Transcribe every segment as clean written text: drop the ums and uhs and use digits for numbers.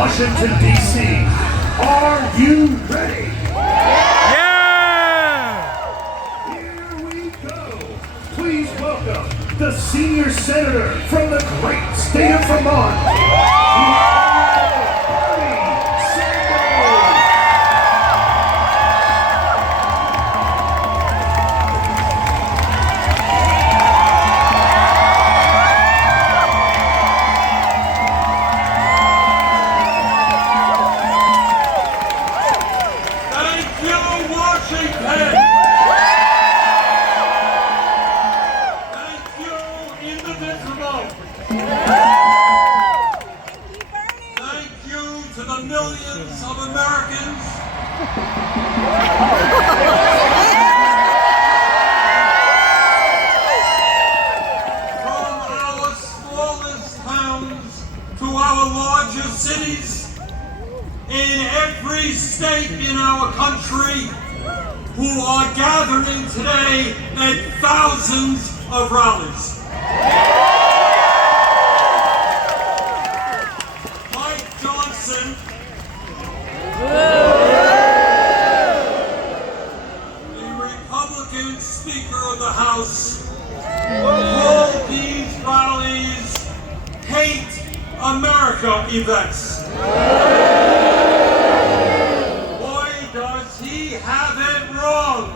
Washington, D.C. Are you ready? Yeah! Here we go. Please welcome the senior senator from the great state of Vermont, Bernie Sanders. Washington! Thank you, indivisible! Thank you to the millions of Americans from our smallest towns to our largest cities in every state in our country who are gathering today at thousands of rallies. Mike Johnson, the Republican Speaker of the House, called these rallies Hate America events. He have it wrong.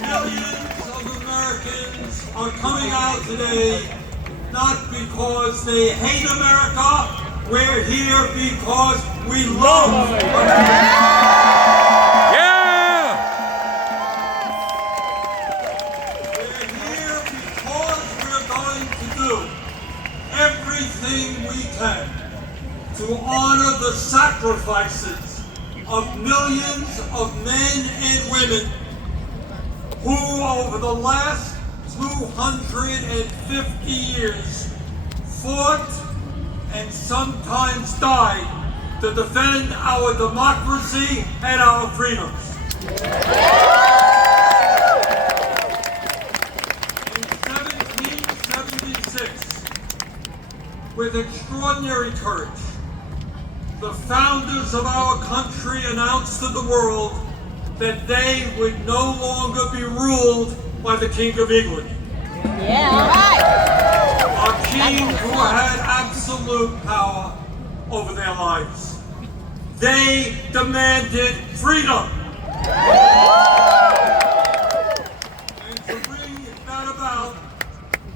Millions of Americans are coming out today not because they hate America. We're here because we love America. Yeah! We're here because we're going to do everything we can to honor the sacrifices of millions of men and women who over the last 250 years fought and sometimes died to defend our democracy and our freedoms. In 1776, with extraordinary courage, the founders of our country announced to the world that they would no longer be ruled by the King of England. Yeah, all right. A king who had absolute power over their lives. They demanded freedom. And to bring that about,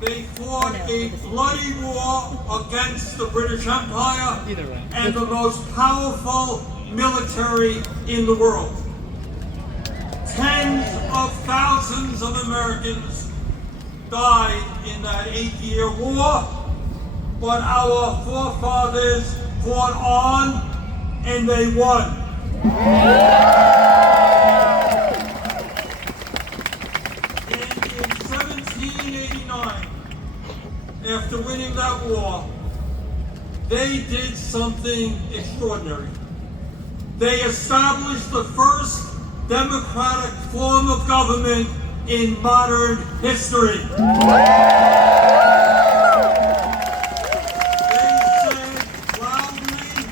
they fought a bloody war against the British Empire and the most powerful military in the world. Tens of thousands of Americans died in that 8-year war, but our forefathers fought on and they won. And in 1789, after winning that war, they did something extraordinary. They established the first democratic form of government in modern history. They said loudly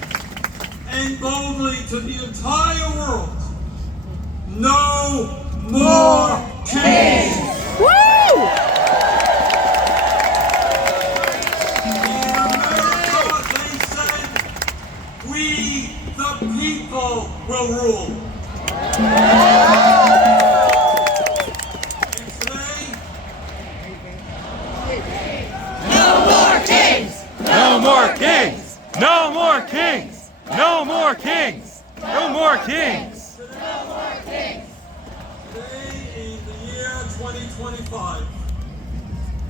and boldly to the entire world, no more kings! Will rule. And today, No more kings! No more kings! No more kings! No more kings! No more kings! today in the year 2025,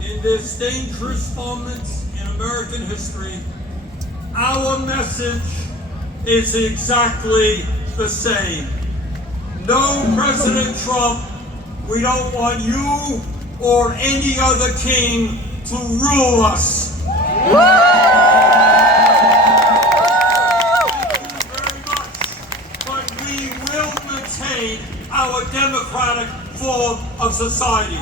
in this dangerous moment in American history, our message is exactly the same. No, President Trump, we don't want you or any other king to rule us. Thank you very much, but we will maintain our democratic form of society.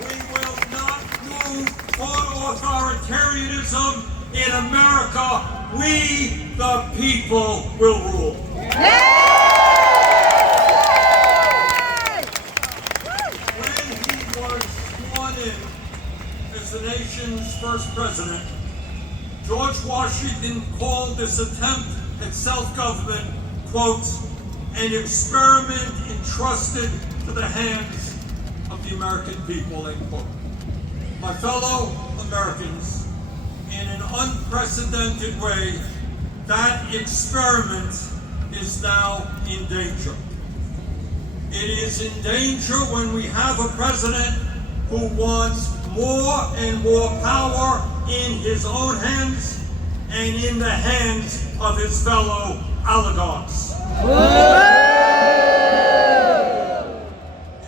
We will not move people will rule. When he was sworn in as the nation's first president, George Washington called this attempt at self-government, quote, an experiment entrusted to the hands of the American people, end quote. My fellow Americans, in an unprecedented way, that experiment is now in danger. It is in danger when we have a president who wants more and more power in his own hands and in the hands of his fellow oligarchs.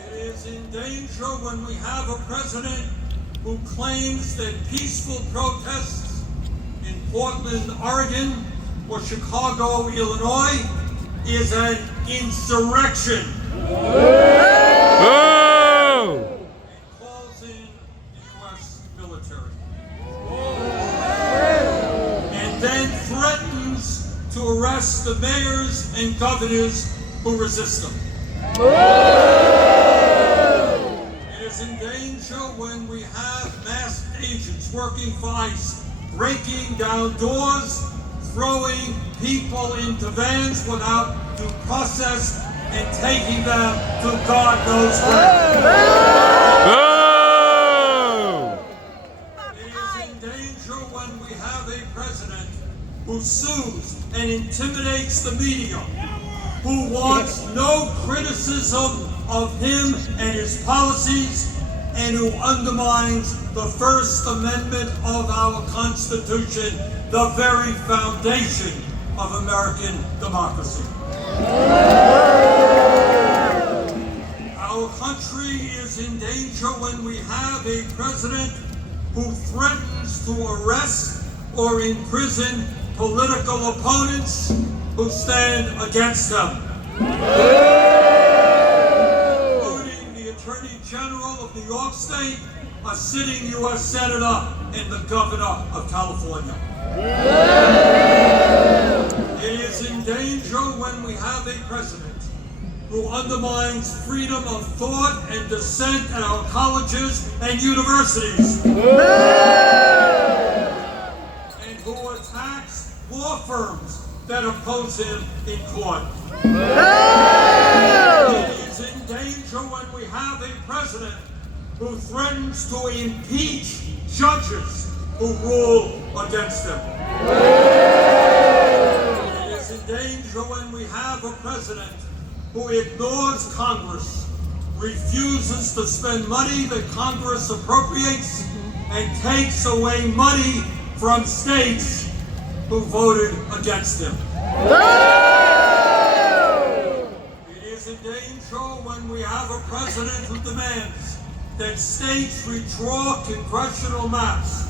It is in danger when we have a president who claims that peaceful protests in Portland, Oregon, or Chicago, Illinois, is an insurrection. Boo! And calls in the U.S. military. And then threatens to arrest the mayors and governors who resist them. It is in danger when we have masked agents working for ICE, breaking down doors, throwing people into vans without due process, and taking them to God knows where. Boo! It is in danger when we have a president who sues and intimidates the media, who wants no criticism of him and his policies, and who undermines the First Amendment of our Constitution, the very foundation of American democracy. Our country is in danger when we have a president who threatens to arrest or imprison political opponents who stand against them, including the Attorney General of New York State, a sitting U.S. Senator, and the Governor of California. It is in danger when we have a president who undermines freedom of thought and dissent at our colleges and universities, and who attacks law firms that oppose him in court. It is in danger when we have a president who threatens to impeach judges who rule against him. It is in danger when we have a president who ignores Congress, refuses to spend money that Congress appropriates, and takes away money from states who voted against him. It is in danger when we have a president who demands that states redraw congressional maps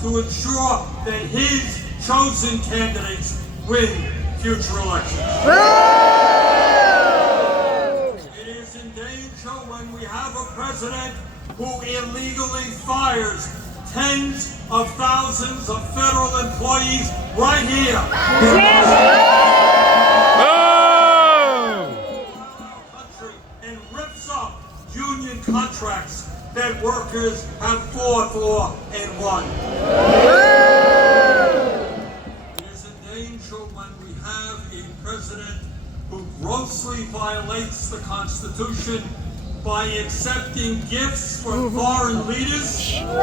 to ensure that his chosen candidates win future elections. It is in danger when we have a president who illegally fires tens of thousands of federal employees right here in our country, and rips up union contracts that workers have fought for and won. It is in danger when we have a president who grossly violates the Constitution by accepting gifts from foreign leaders, including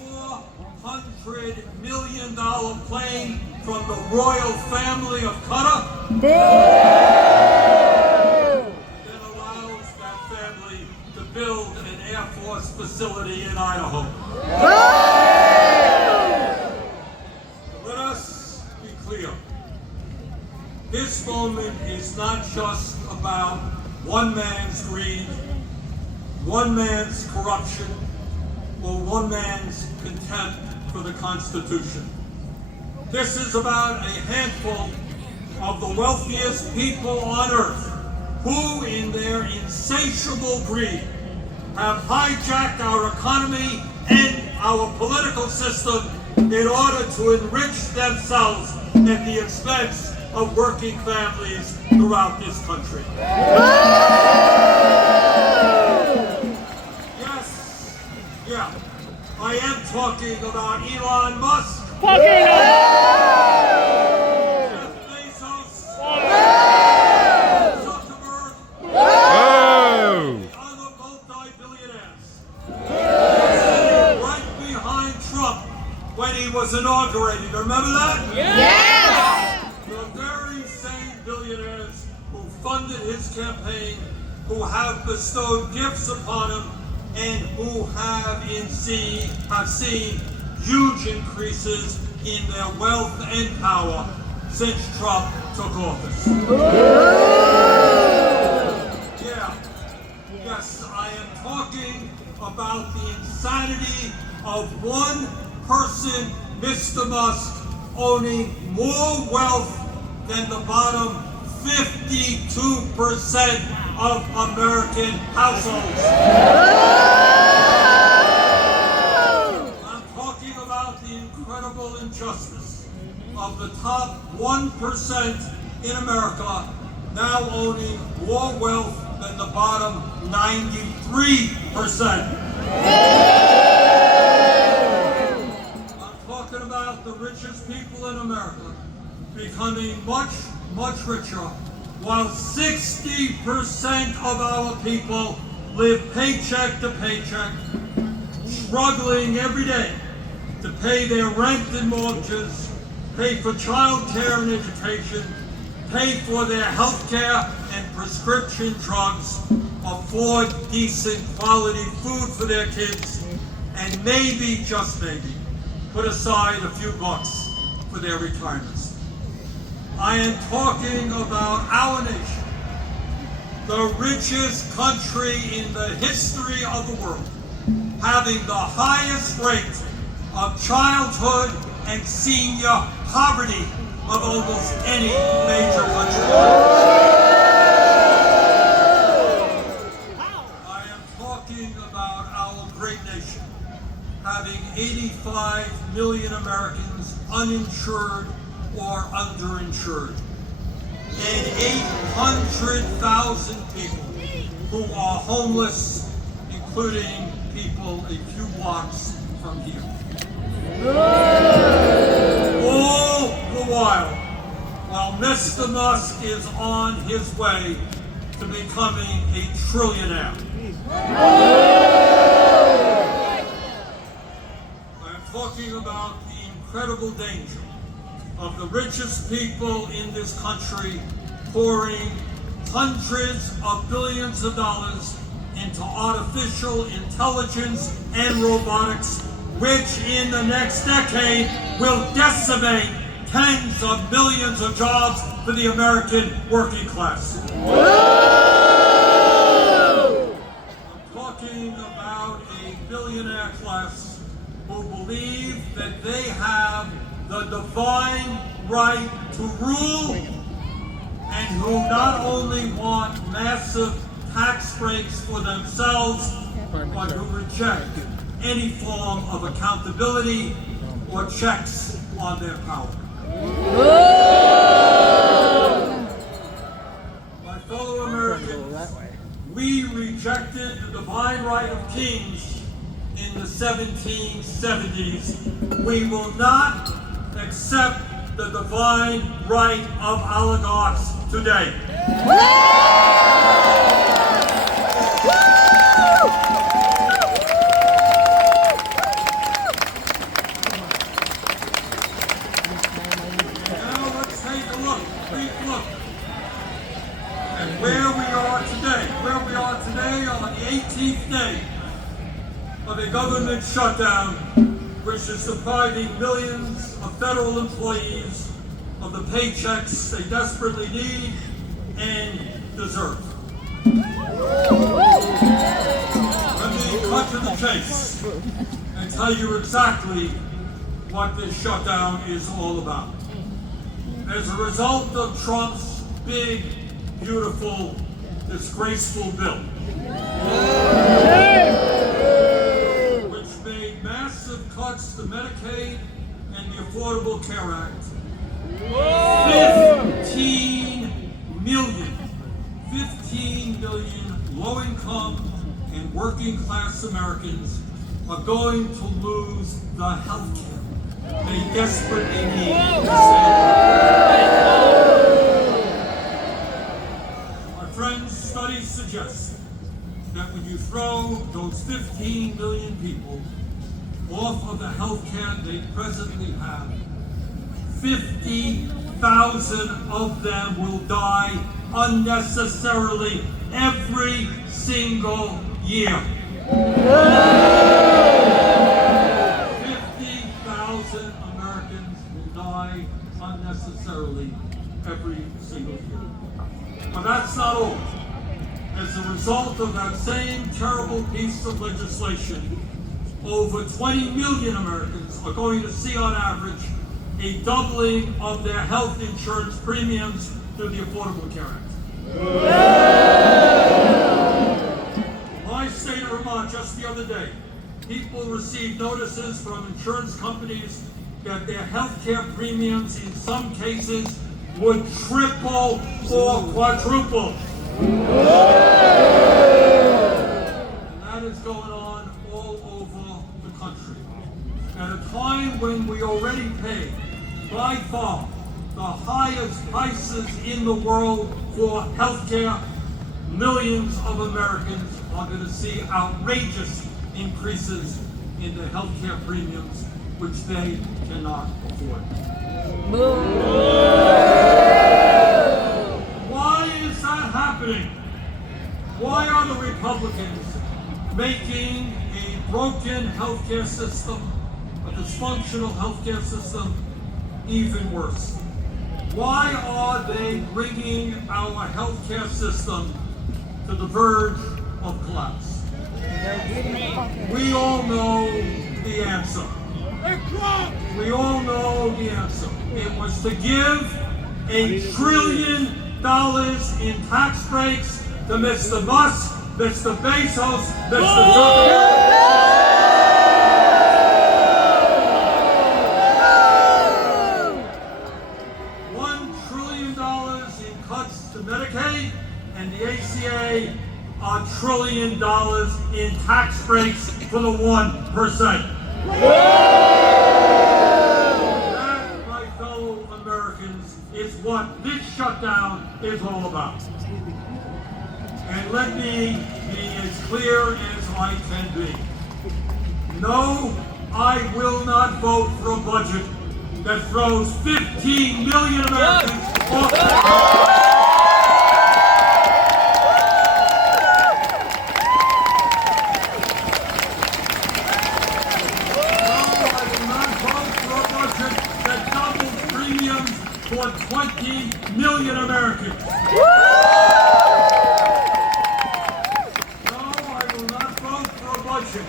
a $400 million plane from the royal family of Qatar, that allows that family to build an Air Force facility in Idaho. Let us be clear. This moment is not just about one man's greed, one man's corruption, or one man's contempt for the Constitution. This is about a handful of the wealthiest people on earth who, in their insatiable greed, have hijacked our economy and our political system in order to enrich themselves at the expense of working families throughout this country. Yes, yeah, I am talking about Elon Musk, Jeff Bezos, Zuckerberg, Whoa! other multi-billionaires. Sitting right behind Trump when he was inaugurated. Remember that? Yes! The very same billionaires who funded his campaign, who have bestowed gifts upon him, and who have seen huge increases in their wealth and power since Trump took office. Yeah. Yes, I am talking about the insanity of one person, Mr. Musk, owning more wealth than the bottom 52% of American households. I'm talking about the incredible injustice of the top 1% in America now owning more wealth than the bottom 93%. I'm talking about the richest people in America becoming much, much richer, while 60% of our people live paycheck to paycheck, struggling every day to pay their rent and mortgages, pay for child care and education, pay for their health care and prescription drugs, afford decent quality food for their kids, and maybe, just maybe, put aside a few bucks for their retirements. I am talking about our nation, the richest country in the history of the world, having the highest rate of childhood and senior poverty of almost any major country. I am talking about our great nation, having 85 million Americans uninsured or underinsured, and 800,000 people who are homeless, including people a few blocks from here. All the while Mr. Musk is on his way to becoming a trillionaire. I'm talking about the incredible danger of the richest people in this country pouring hundreds of billions of dollars into artificial intelligence and robotics, which in the next decade will decimate tens of millions of jobs for the American working class. I'm talking about a billionaire class who believe that they have the divine right to rule, and who not only want massive tax breaks for themselves, but who reject any form of accountability or checks on their power. My fellow Americans, we rejected the divine right of kings in the 1770s. We will not accept the divine right of oligarchs today. Now let's take a look, brief look at where we are today. Where we are today on the 18th day of a government shutdown, which is depriving millions of federal employees of the paychecks they desperately need and deserve. Let me cut to the chase and tell you exactly what this shutdown is all about. As a result of Trump's big, beautiful, disgraceful bill, which made massive cuts to Medicaid Affordable Care Act, 15 million low-income and working-class Americans are going to lose the health care they desperately need to save. My friends, studies suggest that when you throw those 15 million people off of the health care they presently have, 50,000 of them will die unnecessarily every single year. 50,000 Americans will die unnecessarily every single year. But that's not all. As a result of that same terrible piece of legislation, over 20 million Americans are going to see on average a doubling of their health insurance premiums through the Affordable Care Act. My state of Vermont, just the other day, people received notices from insurance companies that their health care premiums in some cases would triple or quadruple. And that is going on all over the country. At a time when we already pay, by far, the highest prices in the world for healthcare, millions of Americans are going to see outrageous increases in the healthcare premiums, which they cannot afford. Why is that happening? Why are the Republicans making a broken healthcare system, a dysfunctional healthcare system, even worse? Why are they bringing our healthcare system to the verge of collapse? We all know the answer. We all know the answer. It was to give $1 trillion in tax breaks to Mr. Musk, Mr. Bezos, Mr. Zuckerberg. Medicaid and the ACA, $1 trillion in tax breaks for the 1%. That, my fellow Americans, is what this shutdown is all about. And let me be as clear as I can be. No, I will not vote for a budget that throws 15 million Americans off the for 20 million Americans. No, I will not vote for a budget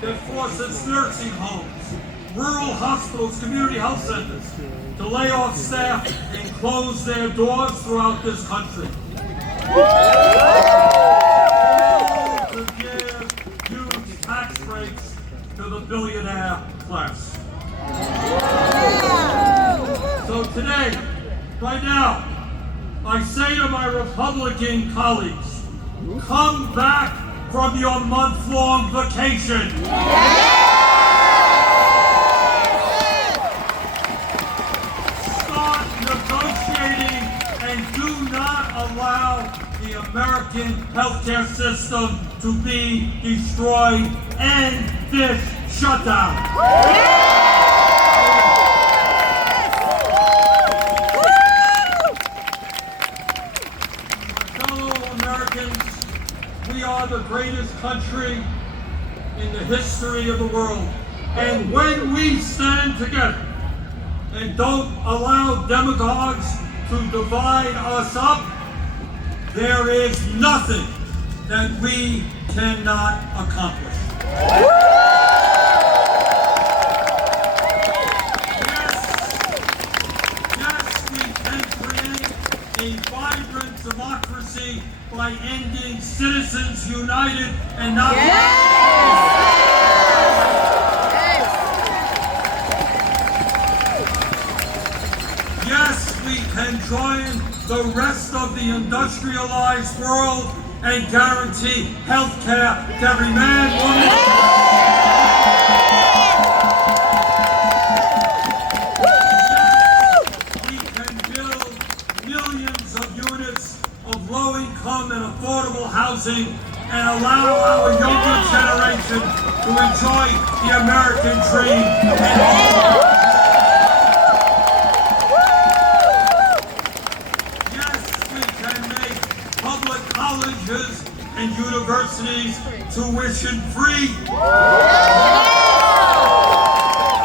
that forces nursing homes, rural hospitals, community health centers to lay off staff and close their doors throughout this country. To give huge tax breaks to the billionaire class. So today, right now, I say to my Republican colleagues, come back from your month-long vacation. Start negotiating and do not allow the American healthcare system to be destroyed. End this shutdown. We are the greatest country in the history of the world. And when we stand together and don't allow demagogues to divide us up, there is nothing that we cannot accomplish. Yes, we can create a vibrant democracy by ending Citizens United and not join the rest of the industrialized world and guarantee health care to every man, woman, we can build millions of units of low-income and affordable housing and allow our younger generation to enjoy the American dream. Yes, we can make public colleges and universities tuition-free.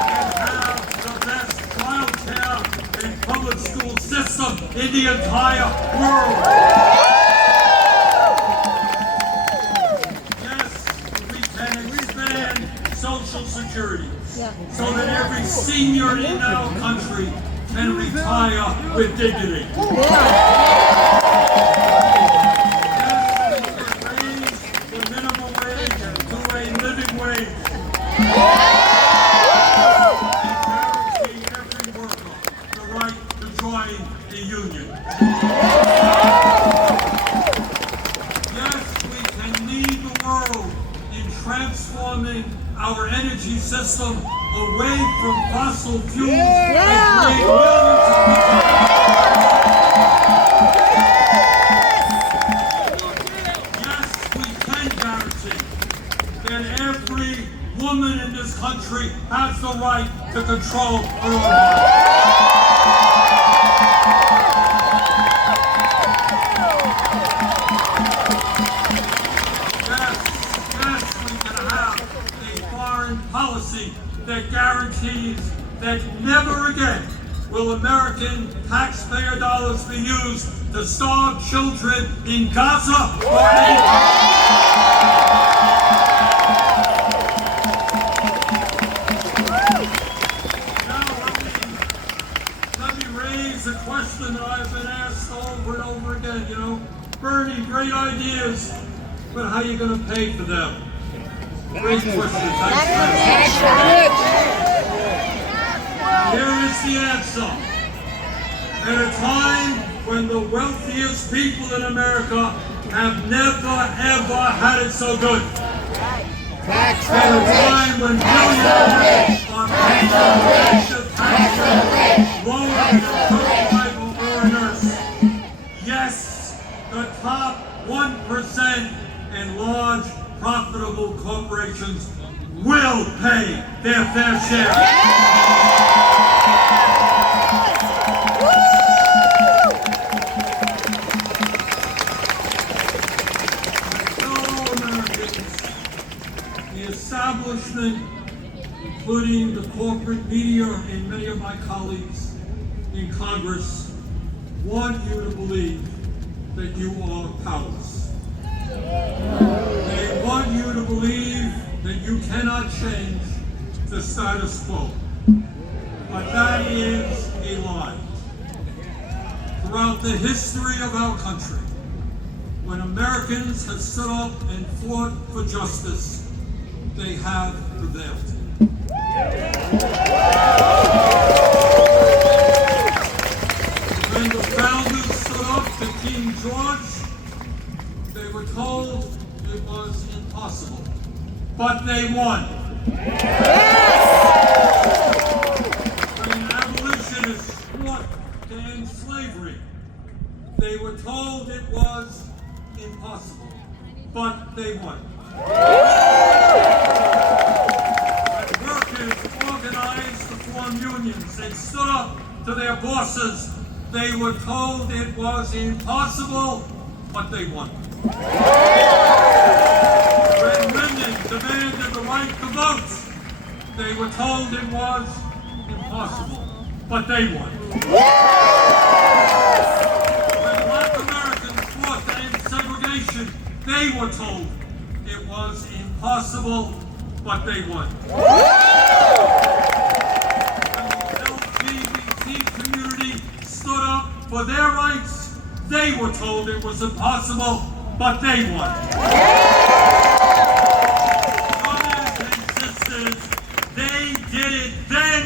And have the best child care and public school system in the entire world. Social Security, so that every senior in our country can retire with dignity. Yes, we can raise the minimum wage to a living wage. And guarantee every worker the right to join a union. Yes, we can lead the world in transforming our energy system away from fossil fuels and create millions of Yes, we can guarantee that every woman in this country has the right to control her own body. Policy that guarantees that never again will American taxpayer dollars be used to starve children in Gaza or anywhere. Now let me raise a question that I've been asked over and over again. You know, Bernie, great ideas, but how are you going to pay for them? Great question. Thanks. Here is the answer. At a time when the wealthiest people in America have never, ever had it so good. At a time when billionaires are paying massive taxes, lower than earners. Yes, the top 1% and large profitable corporations will pay their fair share. Fellow Americans, the establishment, including the corporate media and many of my colleagues in Congress, want you to believe that you are powerless. They want you to believe that you cannot change the status quo. But that is a lie. Throughout the history of our country, when Americans have stood up and fought for justice, they have prevailed. When the founders stood up to King George, they were told it was impossible, but they won. When abolitionists fought to end slavery, they were told it was impossible, but they won. When workers organized to form unions and stood up to their bosses, they were told it was impossible, but they won. When women demanded the right to vote, they were told it was impossible, but they won. When Black Americans fought to end segregation, they were told it was impossible, but they won. When the LGBT community stood up for their rights, they were told it was impossible, but they won. Brothers and sisters, they did it then,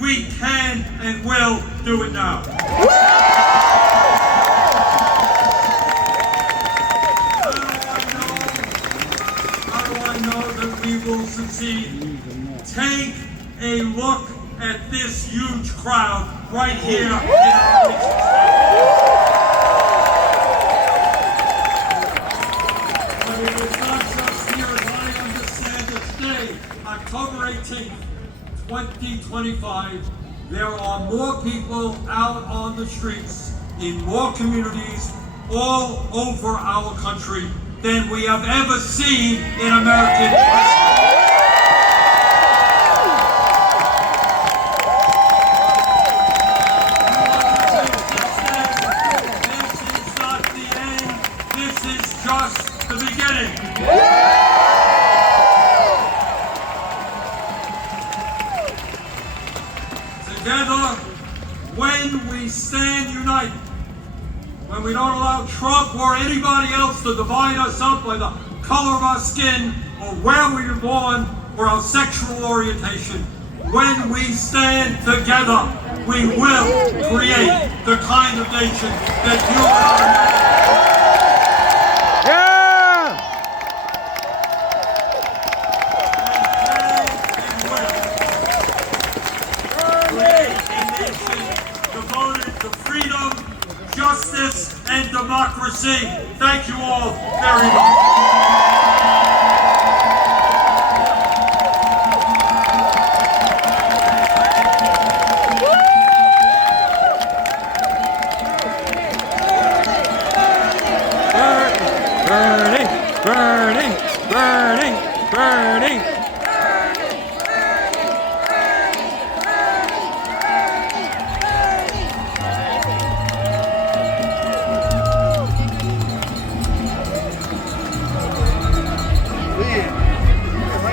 we can and will do it now. Magazine. Take a look at this huge crowd right here in our Nixon Stadium. But it is not just here, as I understand it today, October 18th, 2025, there are more people out on the streets in more communities all over our country than we have ever seen in American history. This is not the end, this is just the beginning. Together, when we stand united, when we don't allow Trump or anybody else to divide us up by the color of our skin or where we were born or our sexual orientation, when we stand together, we will create the kind of nation that you and I create a nation devoted to freedom, justice, and democracy. Thank you all very much. Bernie, Bernie, Bernie, Bernie.